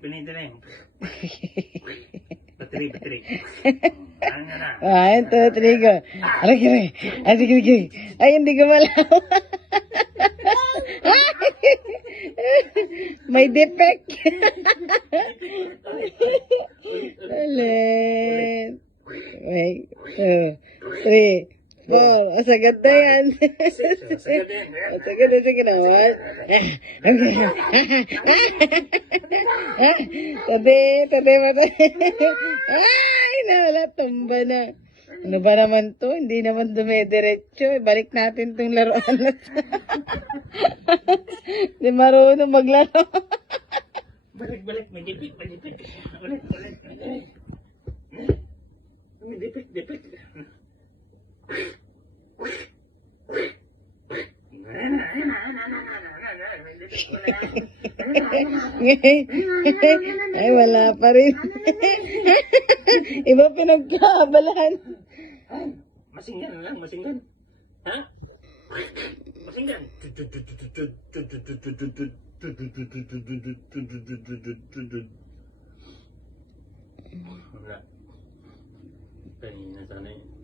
Pinito na yun. Battery. Ano na? 1, 2, 3, go. Aray, aray. Ay, sige, sige. Ay, hindi ko malaw. May defect. Ulit. Wait. 2, 3, 4. Sagad na yan. Sagad yan. Sagad na, sige na. Tabi, mata. Ay, nawala, tumba na. Ano ba naman to? Hindi naman dumidiretso. Balik natin tong laruan na to. Hindi marunong maglaro. Balik. May dipit. Ulit. May dipit. Ay, wala pa rin. Iba pinagkaabalahan. Masinggan lang. Ha? Masinggan. Wala. Kanina sana yun.